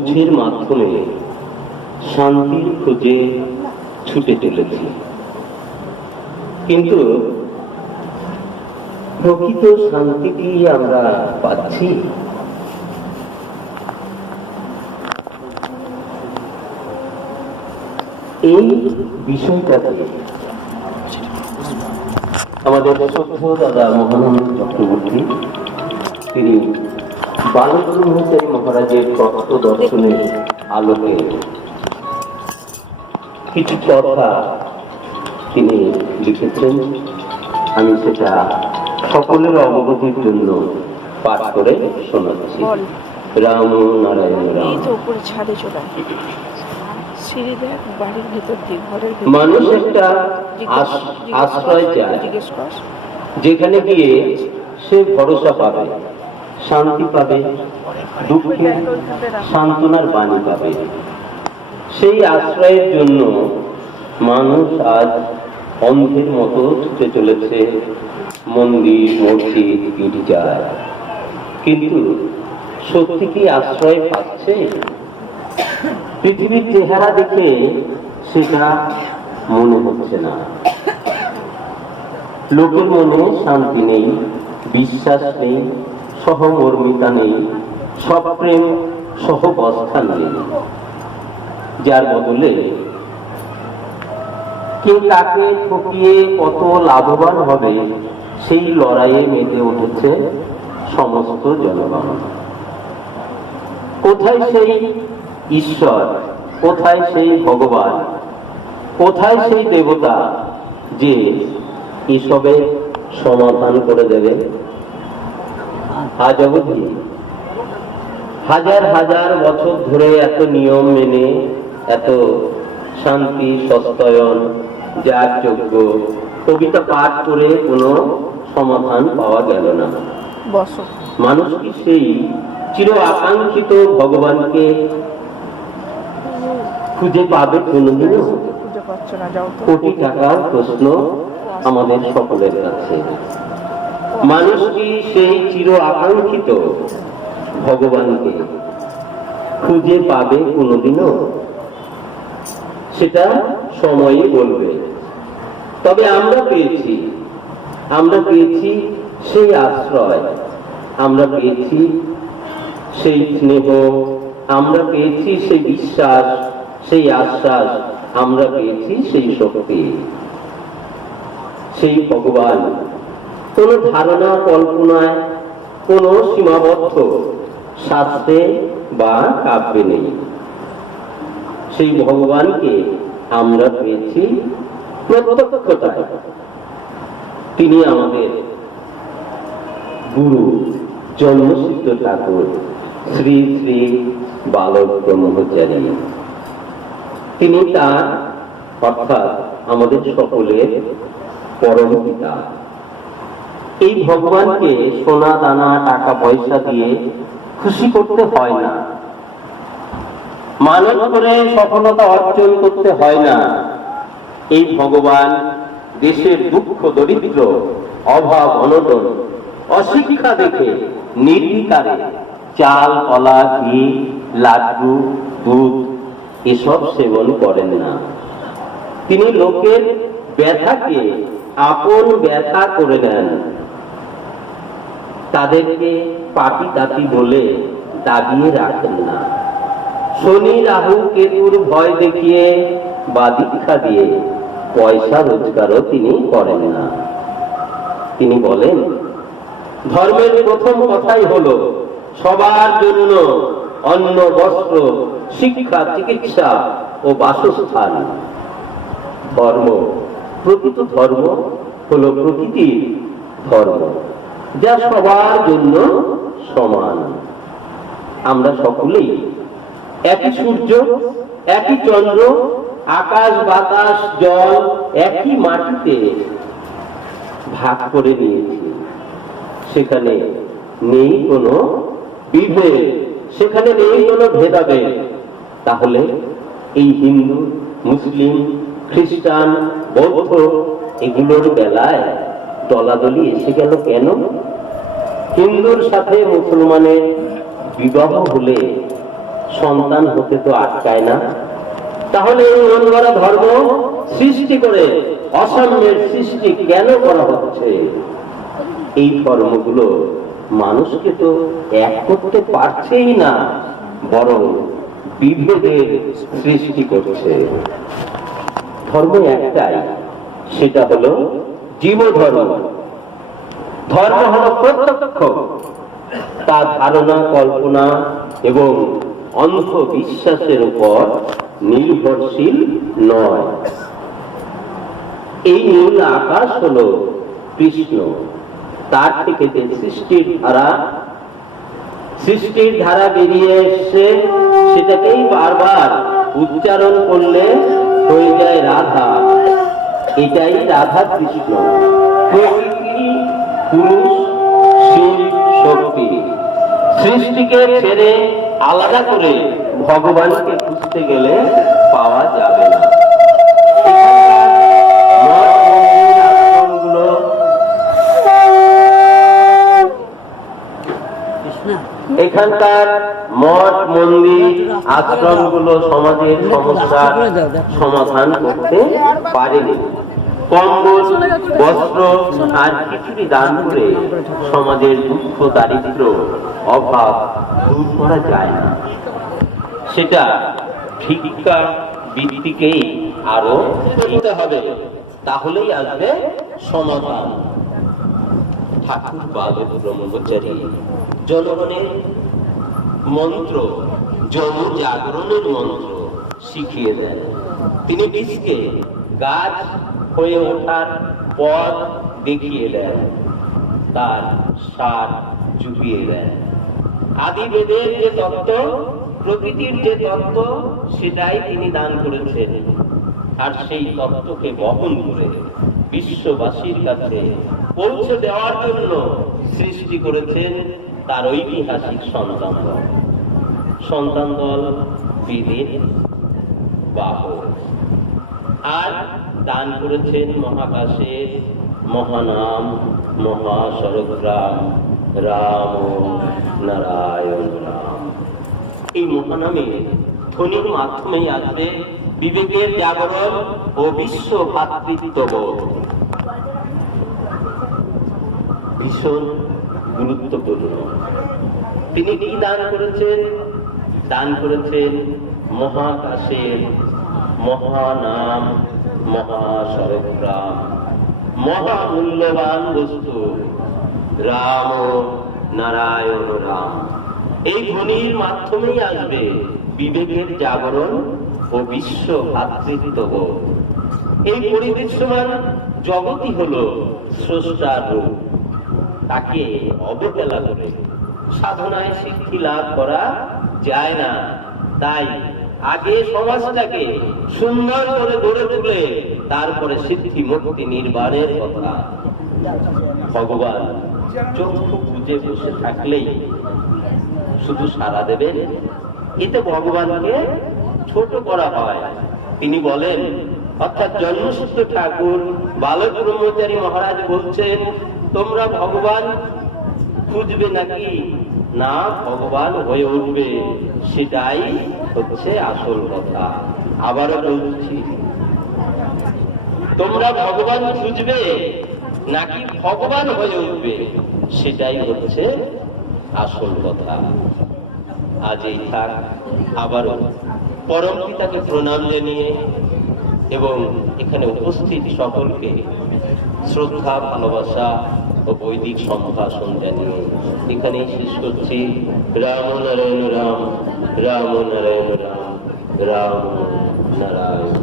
বুঝের মাধ্যমে শান্তির খোঁজে ছুটে চলেছি। কিন্তু প্রকৃত শান্তি কি আমরা পাচ্ছি? এই বিষয়টাকে আমাদের শ্রদ্ধ দাদা মহানন্দ চক্রবর্তী, তিনি মহারাজের তত্ত্ব দর্শনের আলোকে কিছু কথা তিনি লিখেছেন আমি সেটা সকলের অবগতির জন্য পাঠ করে শোনাচ্ছি রাম নারায়ণ রাম এই তো উপরে ছাদে চলে সিঁড়ি দেখ বাড়ির ভেতর দিয়ে ঘরের মানুষ একটা আশ্রয় চায়। যেখানে গিয়ে সে ভরসা পাবে। শান্তি পাবে, দুঃখে সান্ত্বনার বাণী পাবে। সেই আশ্রয়ের জন্য মানুষ আজ অন্ধের মতো ছুটে চলেছে, মন্দির, মসজিদ গির্জায় কিন্তু সত্যি কি আশ্রয় পাচ্ছে? পৃথিবীর চেহারা দেখে সেটা মনে হচ্ছে না। লোকের মনে শান্তি নেই, বিশ্বাস নেই সহমর্মিতা নেই সপ্রেম সহবস্থান নেই যার বদলে কে কাকে ঠকিয়ে কত লাভবান হবে, সেই লড়াইয়ে মেতে উঠেছে সমস্ত জনগণ। কোথায় সেই ঈশ্বর, কোথায় সেই ভগবান, কোথায় সেই দেবতা যে এসবের সমাধান করে দেবে? আজ অবধি হাজার হাজার বছর ধরে এত নিয়ম মেনে এত শান্তি সস্তয়ন যাগযজ্ঞ কবিতা পাঠ করে কোনো সমাধান পাওয়া গেল না। মানুষ কি সেই চির আকাঙ্ক্ষিত ভগবানকে খুঁজে পাবে কোনোদিনও? খুঁজে পাচ্ছ না যাও তো। কোটি টাকার প্রশ্ন আমাদের সকলের কাছে। মানুষ কি সেই চির আকাঙ্ক্ষিত ভগবানকে খুঁজে পাবে কোনোদিনও। সেটা সময়ই বলবে। তবে আমরা পেয়েছি আমরা পেয়েছি সেই আশ্রয়, আমরা পেয়েছি সেই স্নেহ, আমরা পেয়েছি সেই বিশ্বাস, সেই আশ্বাস, আমরা পেয়েছি সেই শক্তি। সেই ভগবান কোন ধারণা, কল্পনায় কোন সীমাবদ্ধ শাস্ত্রে বা কাব্যে নেই। সেই ভগবানকে আমরা পেয়েছি প্রত্যক্ষতায়। তিনি আমাদের গুরু, জন্মসিদ্ধ ঠাকুর, শ্রী শ্রী বালক ব্রহ্মচারী তিনি তার, অর্থাৎ আমাদের সকলের পরম পিতা। এই ভগবানকে সোনা, দানা, টাকা, পয়সা দিয়ে খুশি করতে হয় না। মানুষ করে সফলতা অর্জন করতে হয় না। এই ভগবান দেশের দুঃখ, দরিদ্র, অভাব, অনটন, অশিক্ষা দেখে, নির্বিকারে চাল, কলা, ঘি, লাড্ডু, দুধ এসব সেবন করেন না। তিনি লোকের ব্যথাকে আপন ব্যথা করে নেন তাদেরকে পাপি তাপি বলে দাবিয়ে রাখেন না। শনি রাহু কেতুর ভয় দেখিয়ে বা দীক্ষা দিয়ে পয়সা রোজগারও তিনি করেন না। তিনি বলেন, ধর্মের প্রথম কথাই হলো, সবার জন্য অন্ন, বস্ত্র, শিক্ষা, চিকিৎসা ও বাসস্থান। ধর্ম প্রকৃত ধর্ম হলো প্রকৃতির ধর্ম। যা সবার জন্য সমান। আমরা সকলেই একই সূর্য, একই চন্দ্র, আকাশ, বাতাস, জল, একই মাটিতে ভাগ করে নিয়েছি। সেখানে নেই কোনো বিভেদ, সেখানে নেই কোনো ভেদাভেদ। তাহলে এই হিন্দু, মুসলিম, খ্রিস্টান, বৌদ্ধ এগুলোর বেলায় দলাদলি এসে গেল কেন? হিন্দুর সাথে মুসলমানের বিবাহ হলে সন্তান হতে তো আটকায় না। তাহলে এই মন গড়া ধর্ম সৃষ্টি করে অসাম্যের সৃষ্টি কেন করা হচ্ছে? এই ধর্মগুলো মানুষকে তো এক করতে পারছেই না, বরং বিভেদের সৃষ্টি করছে। ধর্ম একটাই, সেটা হলো জীব ধর্ম। ধর্ম হলো প্রত্যক্ষ। তার ধারণা, কল্পনা এবং অন্ধবিশ্বাসের উপর নির্ভরশীল নয়। এই নীল আকাশ হল কৃষ্ণ। তার থেকে যে সৃষ্টির ধারা সৃষ্টির ধারা বেরিয়ে এসছে, সেটাকেই বারবার উচ্চারণ করলে হয়ে যায় রাধা। এটাই রাধা কৃষ্ণ। প্রকৃতি পুরুষ শিব শক্তি সৃষ্টিকে ছেড়ে আলাদা করে ভগবানকে খুঁজতে গেলে পাওয়া যাবে না। এখানকার মঠ মন্দির আশ্রমগুলো সমাজের সমস্যার সমাধান করতে পারেনি। কম্বল বস্ত্র আর কিছুটি দান করে সমাজের দুঃখ দারিদ্র অভাব দূর করা যায় না। সেটা ভিক্ষা বৃত্তিকেই আরও করতে হবে। তাহলেই আসবে সমাধান। ঠাকুর বালক ব্রহ্মচারী জনগণের মন্ত্র জন জাগরণের মন্ত্র শিখিয়ে দেন। তিনি বীজকে গাছ হয়ে ওঠার পথ দেখিয়ে দেন, তার সার চুপিয়ে দেন। আদি বেদের যে তত্ত্ব, প্রকৃতির যে তত্ত্ব, সেটাই তিনি দান করেছেন। আর সেই তত্ত্বকে বহন করে বিশ্ববাসীর কাছে পৌঁছে দেওয়ার জন্য সৃষ্টি করেছেন তার ঐতিহাসিক সন্তান দল। সন্তান দল বাহক আর দান করেছেন মহাকাশের মহানাম মহাসরগ্রাম রাম নারায়ণ রাম। এই মহানামে ধ্বনির মাধ্যমেই আসবে বিবেকের জাগরণ ও বিশ্ব ভাতৃত্ববোধ। ভীষণ গুরুত্বপূর্ণ। তিনি কি দান করেছেন? দান করেছেন মহাকাশের মহানাম মহাসরগ্রাম মহামূল্যবান বস্তু। রাম নারায়ণ রাম। এই ধ্বনির মাধ্যমেই আসবে বিবেকের জাগরণ ও বিশ্ব ভাতৃত্ববোধ এই পরিদৃশ্যমান জগতই হলো স্রষ্টার রূপ। তাকে অবহেলা করে। সাধনায় সিদ্ধি লাভ করা যায় না। তাই আগে সমাজটাকে সুন্দর করে গড়ে তুলে তারপরে সিদ্ধি মুক্তি নির্বাণের কথা। ভগবান চক্ষু বুঝে বসে থাকলেই শুধু সারা দেবেন। এতে ভগবানকে ছোট করা হয়। তিনি বলেন, অর্থাৎ জন্মসূত্র ঠাকুর বালক ব্রহ্মচারী মহারাজ বলছেন তোমরা ভগবান খুঁজবে নাকি? না, ভগবান হয়ে উঠবে। সেটাই হচ্ছে আসল কথা। আবারও বলছি, তোমরা ভগবান খুঁজবে নাকি ভগবান হয়ে উঠবে? সেটাই হচ্ছে আসল কথা। আজ এই থাক, আবারও পরম পিতাকে প্রণাম জানিয়ে এবং এখানে উপস্থিত সকলকে শ্রদ্ধা, ভালোবাসা ও বৈদিক সম্ভাষণ জানিয়ে এখানেই শেষ করছি। রাম নারায়ণ রাম রাম নারায়ণ রাম রাম নারায়ণ।